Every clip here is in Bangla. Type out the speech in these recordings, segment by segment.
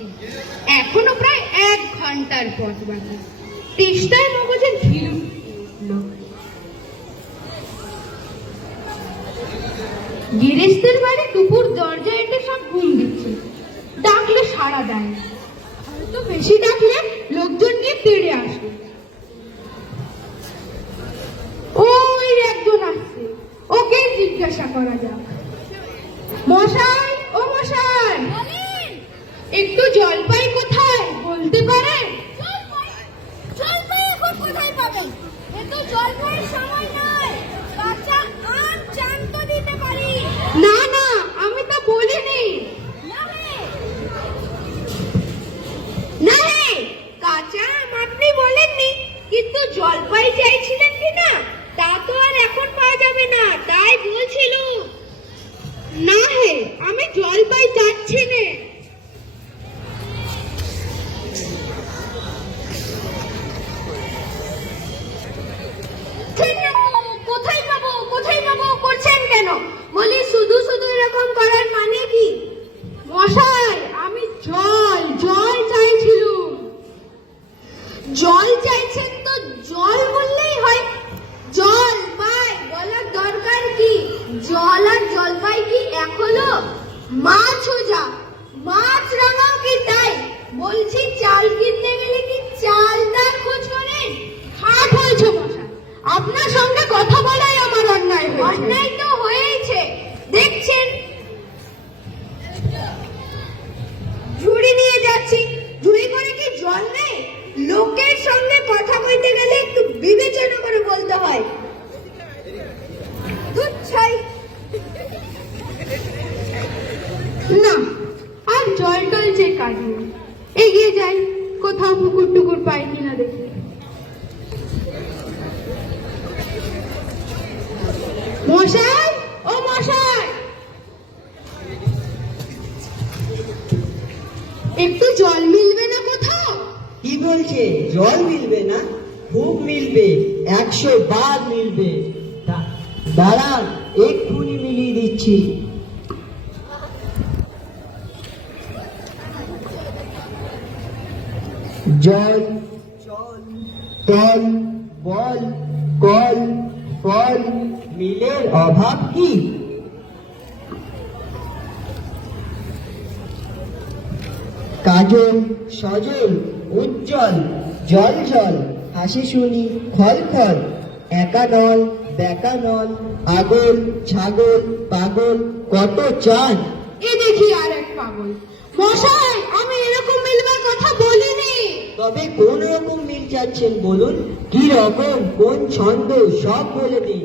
যাচ্ছি। এখনো প্রায় 1 ঘন্টার পথ বাকি। তেষ্টায় মগজের ঢিল উঠল। গিরিশদের বাড়ি দুপুর দরজা এঁটে সব ঘুম দিচ্ছে। ডাকলে সাড়া দেয় না। হয়তো বেশি ডাকলে লোকজন নিয়ে তেড়ে আসবে। ওই একজন আসছে, ওকে জিজ্ঞাসা করা যাক। মশাই, ও মশাই, একটু জলপাই কোথায় বলতে পারেন? জলপাই এখন কোথায় পাবেন? এ তো জলপাইয়ের সময় নয়। কাঁচা আম চান্ত দিতে পারি। না না, আমি তো বলিনি। না হে, কাঁচা আম আপনি বলেননি, কিন্তু জলপাই চাইছিলেন কিনা তা তো আর এখন পাওয়া যাবে না, তাই বলছিল। না হে, আমি জলপাই চাচ্ছি না। কোথায় পাবো কোথায় পাবো করছেন কেন? বলি শুধু শুধু এরকম করার মানে কি? মশাই, আমি জল জল চাইছিলাম। জল চাইছেন তো জল বললেই হয়। জল পাই বলার দরকার কি? জল আর জলপাই কি এক হলো? মাছও যা, মাছ রাঙাও কি তাই? বলছি চাল কিনতে গেলে কি চালদার খোঁজ করেন? হাট হয়েছে মশাই, আপনার সঙ্গে কথা বলাই আমার অন্যায় হয়েছে। অন্যায় তো হয়েছে, দেখছেন ঝুড়ি নিয়ে যাচ্ছি। ঝুড়ি করে কি জল নেই? লোকের সঙ্গে কথা বলতে গেলে একটু বিবেচনা করে বলতে হয়। না, আর জল টল যে কাজ নেই। এগিয়ে যাই, কোথাও পুকুর টুকুর পাই কিনা দেখি। মশাই, ও মশাই, একটু জল মিলবে না কোথাও? কি বলছে? জল মিলবে না? খুব মিলবে, 100 বার মিলবে। দাঁড়ান, এক্ষুনি মিলিয়ে দিচ্ছি। জল, চল, তল, বল, কল, ফল, মিলের অভাব কি? কাজল, সজল, উজ্জ্বল, জল জল, হাসি শুনি, খল খল, একা নল, বেকা নল, আগল, ছাগল, পাগল, কত চান। এ দেখি আর এক পাগল। মশাই, আমি এরকম মিলবার কথা বলিনি। তবে কোন রকম মিল চাচ্ছেন বলুন? কি রকম, কোন ছন্দ, সব বলে দিন।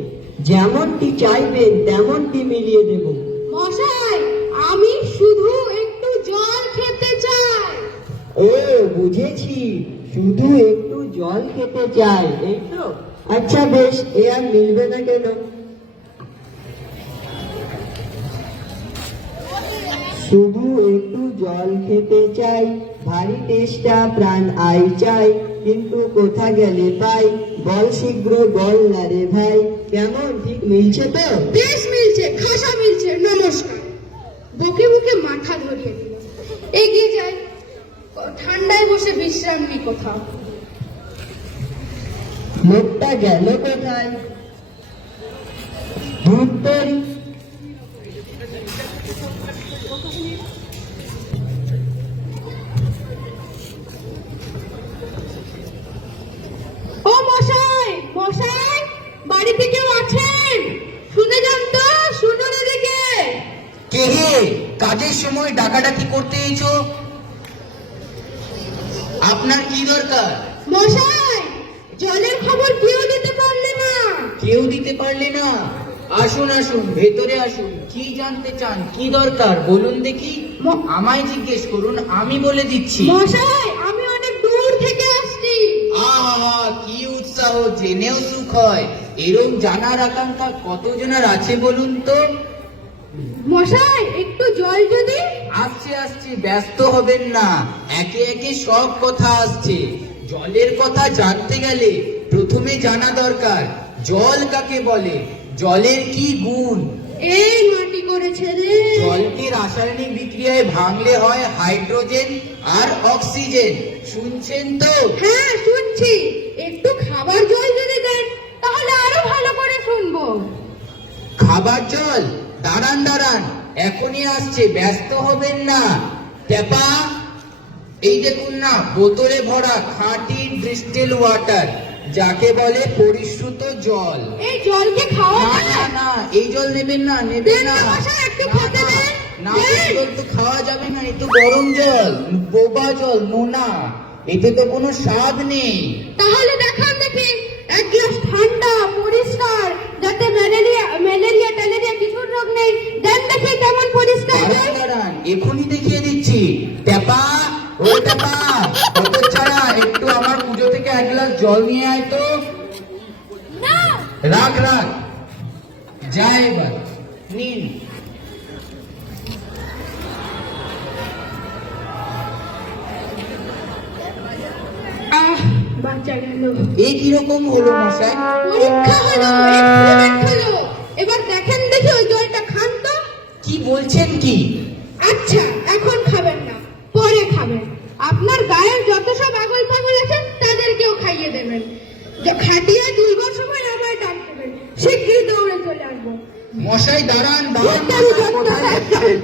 যেমনটি চাইবেন তেমনটি মিলিয়ে দেব। মশাই, আমি শুধু একটু জল খেতে চাই। ও বুঝেছি, শুধু একটু জল খেতে চাই, এই তো? আচ্ছা বেশ, এ আর মিলবে না কেন? শুধু একটু জল খেতে চাই, ভারী তেষ্টা প্রাণ আই চাই, কিন্তু কোথা গেলে পাই, বল শীঘ্র বল না রে ভাই। কেমন, ঠিক মিলছে তো? বেশ মিলছে, খাসা মিলছে। নমস্কার। বুকে বুকে মাথা ধরিয়ে দিল। এগিয়ে যাই, ঠান্ডায় বসে বিশ্রাম নি কোথাও। লোকটা গেল কোথায়? ধুত্তরি। ও মশাই, মশাই, বাড়িতে কেউ আছেন? শুনে যান তো, শুনুন এদিকে। কে হে? কাজের সময় ডাকাডাকি করতে এসো। আপনার কি দরকার? মশাই, জলের খবর কেউ দিতে পারলে না। কেউ দিতে পারলে না? আসুন আসুন, ভেতরে আসুন। কি জানতে চান, কি দরকার বলুন দেখি। আমায় জিজ্ঞেস করুন, আমি বলে দিচ্ছি। মশাই, আমি অনেক দূর থেকে আসছি। আহা, কি উৎসাহ, জেনেও সুখ হয়। এরকম জানার আকাঙ্ক্ষা কতজনের আছে বলুন তো? মশাই, একটু জল যদি। আসছে আসছে, ব্যস্ত হবেন না, একে একে সব কথা আসছে। জলের কথা জানতে গেলে প্রথমে জানা দরকার জল কাকে বলে, জলের কি গুণ। এই মাটি করেছে রে। জলকে রাসায়নিক বিক্রিয়ায় ভাঙলে হয় হাইড্রোজেন আর অক্সিজেন। শুনছেন তো? হ্যাঁ শুনছি, একটু খাবার জল যদি দেন তাহলে আরো ভালো করে শুনবো। খাবার জল? দাঁড়ান দাঁড়ান, এখনই আসছে, ব্যস্ত হবেন না। টেপা, এই দেখুন না, বোতলে ভরা খাঁটি ডিস্টিল ওয়াটার, যাকে বলে পরিশ্রুত জল। এই জলকে খাওয়া না যায়? না না, এই জল নেবেন না, নেবেন দেন না। না মশাই, একটু না, খেতে না, দেন। না, দেন। এই জল তো খাওয়া যাবে না, এ তো গরম জল, বোবা জল, নোনা, এতে তো কোনো স্বাদ নেই। তাহলে দেখান দেখি এক গ্লাস ঠান্ডা পরিষ্কার, যাতে ম্যালেরিয়া ট্যালেরিয়া কিছু রোগ নেই, দেন দেখি কেমন পরিষ্কার দাঁড়ান জল। দাঁড়ান, এখনই দেখিয়ে দিচ্ছি। টেপা, ও টেপা, কত ছাড়া, একটু আমার পুজো থেকে এক গ্লাস জল নিয়ে আয় তো। না, রাখ রাখ, যা এবার, নিন। আহ, বাঁচা গেল। এই কিরকম হলো মশাই? পরীক্ষা হলো, এক্সপেরিমেন্ট হলো। এবার দেখেন দেখি ওই জলটা খান তো। কি বলছেন কি? আচ্ছা, এখন খাবেন না, পরে খাবেন। আপনার গায়ের যত সব আগল পাগল আছে তাদেরকেও খাইয়ে দেবেন। খাটিয়ে দুইবার সময় আবার ডাক দেবেন, শীঘ্রই দৌড়ে চলে আসবো। মশাই দাঁড়ান দাঁড়ান, ডাক্তার, মশাই, কোথায় ডাক্তার। যাচ্ছেন?